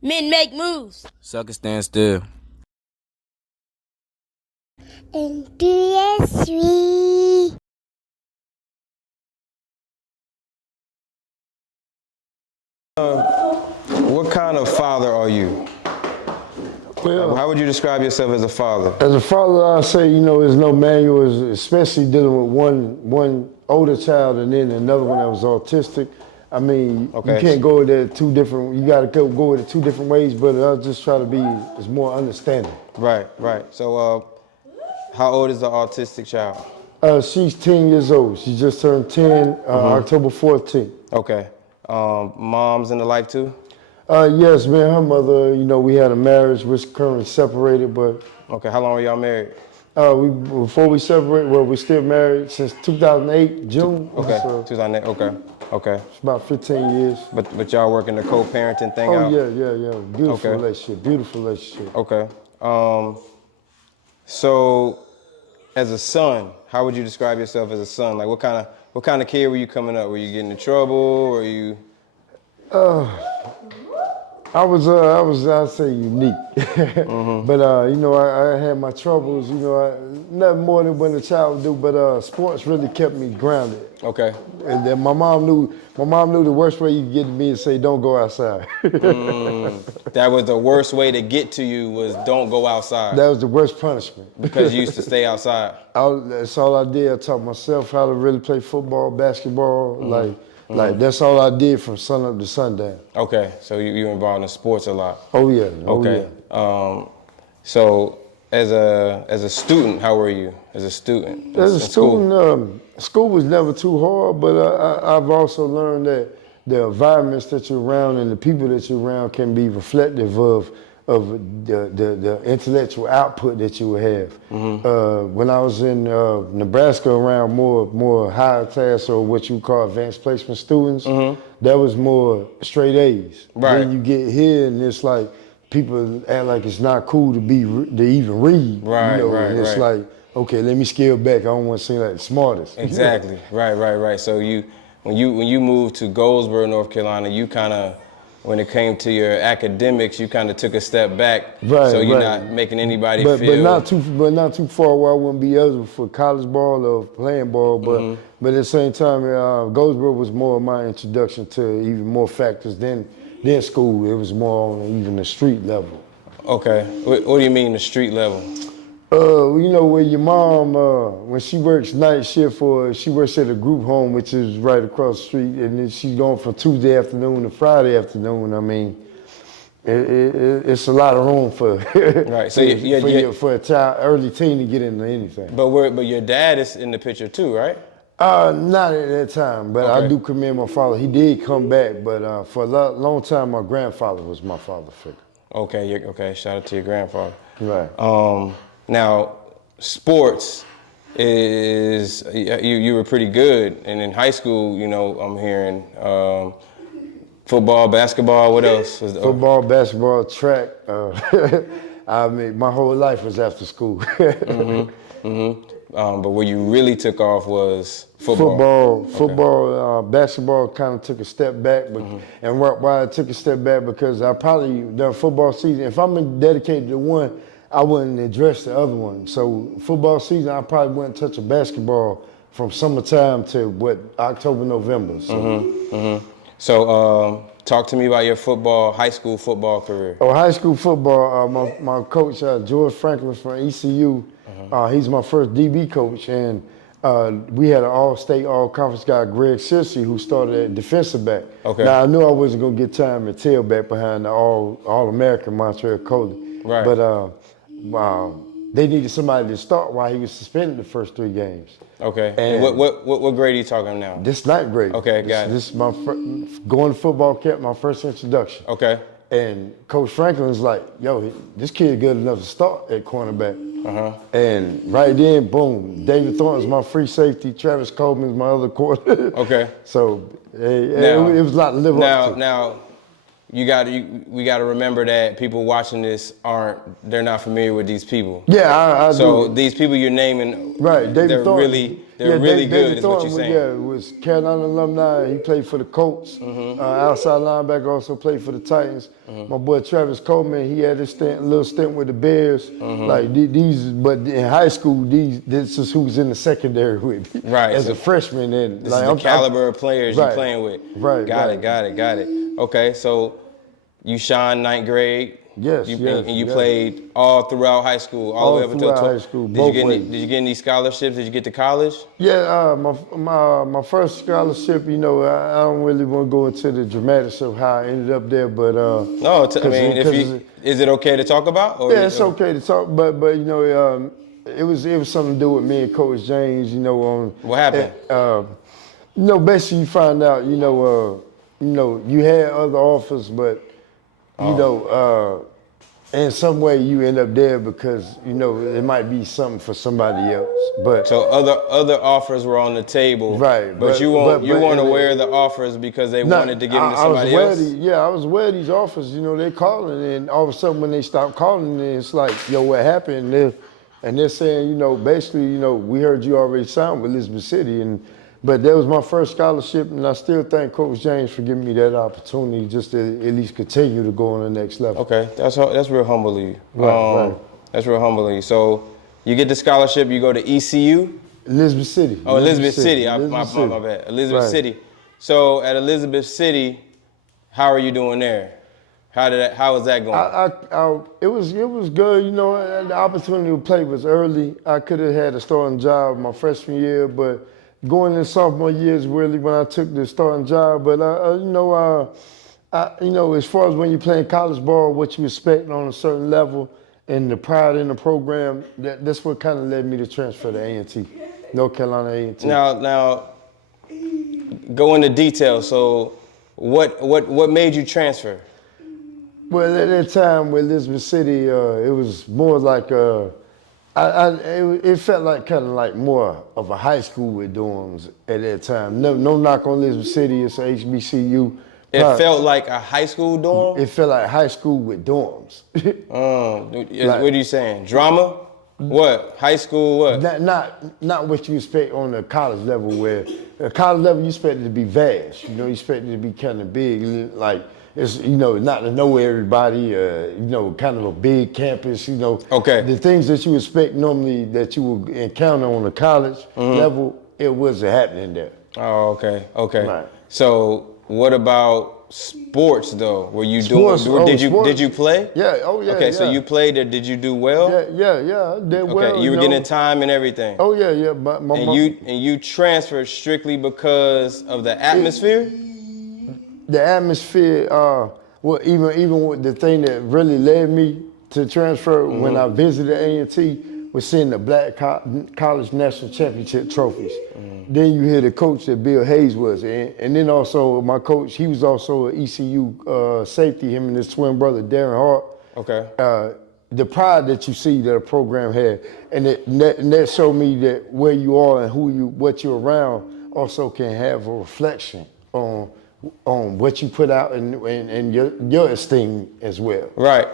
Men make moves. Sucker stand still. M3S3. What kind of father are you? Well, How would you describe yourself as a father? as a father, I say, there's no manual, especially dealing with one older child and then another one that was autistic. I mean, Okay. you can't go with it two different, you got to go with it two different ways, but I'll just try to be as more understanding. Right. So, how old is the autistic child? She's 10 years old. She just turned 10, October 14th. Okay. Mom's in the life too? Yes, man, her mother, we had a marriage, we're currently separated, but Okay. How long were y'all married? before we separated, well, we're still married since 2008, June. Okay. So 2008. Okay. it's about 15 years. But y'all working the co-parenting thing Oh, out? yeah. Beautiful Okay. relationship. Okay. So, as a son, how would you describe yourself as a son? Like, what kind of kid were you coming up? Were you getting in trouble? Were you? I'd say unique. But, I had my troubles, nothing more than when a child would do, but sports really kept me grounded. Okay. And then my mom knew the worst way you could get to me is say, don't go outside. That was the worst way to get to you was don't go outside. That was the worst punishment. Because you used to stay outside. That's all I did. I taught myself how to really play football, basketball, like that's all I did from sun up to sundown. Okay, so you were involved in sports a lot. Oh yeah. Okay. So as a student, how were you as a student? As a in school? student, school was never too hard, but I've also learned that the environments that you're around and the people that you're around can be reflective of the intellectual output that you will have. When I was in Nebraska around more higher class or what you call advanced placement students, that was more straight A's. Right. Then you get here and it's like people act like it's not cool to even read. Right, and it's right. like, okay, let me scale back. I don't want to seem like the smartest. Exactly. Right. So when you moved to Goldsboro, North Carolina, you kind of, when it came to your academics, you kind of took a step back. Right, So you're right. not making anybody But feel. not too far where I wouldn't be eligible for college ball or playing ball. But at the same time, Goldsboro was more of my introduction to even more factors than school. It was more on even the street level. Okay. What do you mean the street level? Where your mom, when she works night shift she works at a group home, which is right across the street, and then she's going from Tuesday afternoon to Friday afternoon. I mean, it's a lot of room for Right. So for a child, early teen to get into anything. But your dad is in the picture too, right? Not at that time, but I Okay. do commend my father. He did come back, but for a long time, my grandfather was my father figure. Okay. Okay. Shout out to your grandfather. Right. Now, sports is you were pretty good, and in high school, I'm hearing football, basketball. What else? Football, basketball, track. I mean, my whole life was after school. But where you really took off was football. Football, basketball kind of took a step back, but and why I took a step back because I probably during football season, if I'm dedicated to one, I wouldn't address the other one. So football season, I probably wouldn't touch a basketball from summertime to October, November. So. So talk to me about your high school football career. Oh, high school football, my coach, George Franklin from ECU, he's my first DB coach, and we had an all-state, all-conference guy, Greg Sissy, who started at defensive back. Okay. Now, I knew I wasn't going to get time at tailback behind the All-American Montreal Coley. Right. But they needed somebody to start while he was suspended the first 3 games. Okay. And what grade are you talking now? This ninth grade. Okay, got it. This is my going to football camp, my first introduction. Okay. And Coach Franklin's like, yo, this kid good enough to start at cornerback. And right then, boom, David Thornton's my free safety, Travis Coleman's my other quarter. Okay. So it was a lot to live up to. Now, we got to remember that people watching this they're not familiar with these people. Yeah, I So do. these people you're naming, Right, David they're Thornton. really They're really good, is what you're Thornton, saying. yeah, was Carolina alumni. He played for the Colts. Outside linebacker, also played for the Titans. My boy Travis Coleman, he had a little stint with the Bears. Like these, but in high school, this is who was in the secondary with me. Right. As so a freshman. And this like, is the caliber of players you're right, playing with. Right. Got it. Okay, so you shined ninth grade. Yes, And you yes. played all throughout high school, all the way up until throughout high school, Did both you ways. get any scholarships? Did you get to college? Yeah, my first scholarship, I don't really want to go into the dramatics of how I ended up there, but No, is it okay to talk about? Or yeah, it's okay to talk, but it was something to do with me and Coach James, What happened? Basically you find out, you had other offers, but in some way you end up there because it might be something for somebody else. But so other offers were on the table, right? But you weren't aware of the offers because they wanted to give them to somebody else. I was aware of these offers. They calling, and all of a sudden when they stop calling, it's like, yo, what happened? And they're saying, basically, we heard you already signed with Elizabeth City, but that was my first scholarship, and I still thank Coach James for giving me that opportunity just to at least continue to go on the next level. Okay, that's real humble of you. Right. That's real humble of you. So you get the scholarship, you go to ECU? Elizabeth City. Oh, Elizabeth City. My bad. Elizabeth City. So at Elizabeth City, how are you doing there? How was that going? It was good. The opportunity to play was early. I could have had a starting job my freshman year, but going in sophomore year is really when I took the starting job. But as far as when you're playing college ball, what you expect on a certain level and the pride in the program, that's what kind of led me to transfer to A&T, North Carolina A&T. Now, go into detail. So, what made you transfer? Well, at that time with Elizabeth City, it was more like it felt like kind of like more of a high school with dorms at that time. No knock on Elizabeth City, it's a HBCU. It felt like a high school dorm? It felt like high school with dorms. What are you saying? Drama? What? High school what? Not what you expect on the college level, where at college level you expect it to be vast. You expect it to be kind of big, like it's not to know everybody. Kind of a big campus. Okay. The things that you expect normally that you will encounter on the college level, it wasn't happening there. Oh, okay. Right. So what about sports though? Were you Sports, doing? Did you play? Yeah. Oh yeah. Okay, yeah. so you played there. Did you do well? Yeah. I did Okay, well. you were getting time and everything. Oh yeah. And you transferred strictly because of the atmosphere? The atmosphere, even with the thing that really led me to transfer when I visited A&T was seeing the Black College National Championship trophies. Then you hear the coach that Bill Hayes was, and then also my coach, he was also an ECU safety, him and his twin brother, Darren Hart. Okay. The pride that you see that a program had, and that showed me that where you are and what you're around also can have a reflection on what you put out and your esteem as well. Right.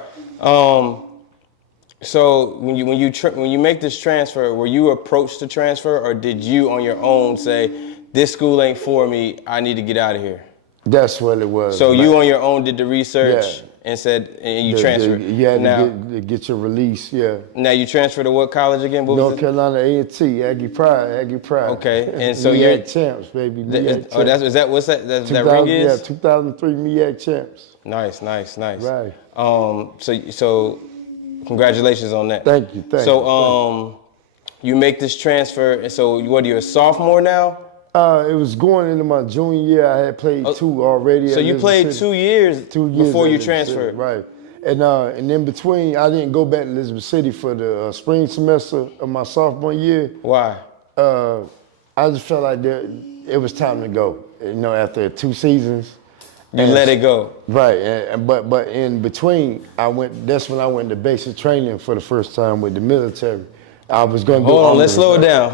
So when you make this transfer, were you approached to transfer, or did you on your own say, this school ain't for me, I need to get out of here? That's what it was. So you on your own did the research and said, and you transferred. You had to get your release, yeah. Now you transferred to what college again? North Carolina A&T, Aggie Pride. Okay, and so you're you're champs, baby. What's that? That's that ring is? Yeah, 2003 MEAC champs. Nice. Right. So congratulations on that. Thank you. You make this transfer, and so what are you, a sophomore now? It was going into my junior year. I had played 2 already. So you played 2 years, before you transferred. Right. And in between, I didn't go back to Elizabeth City for the spring semester of my sophomore year. Why? I just felt like it was time to go. After 2 seasons. You let it go. Right. But in between, that's when I went to basic training for the first time with the military. I was going to do. Hold on, let's slow it down.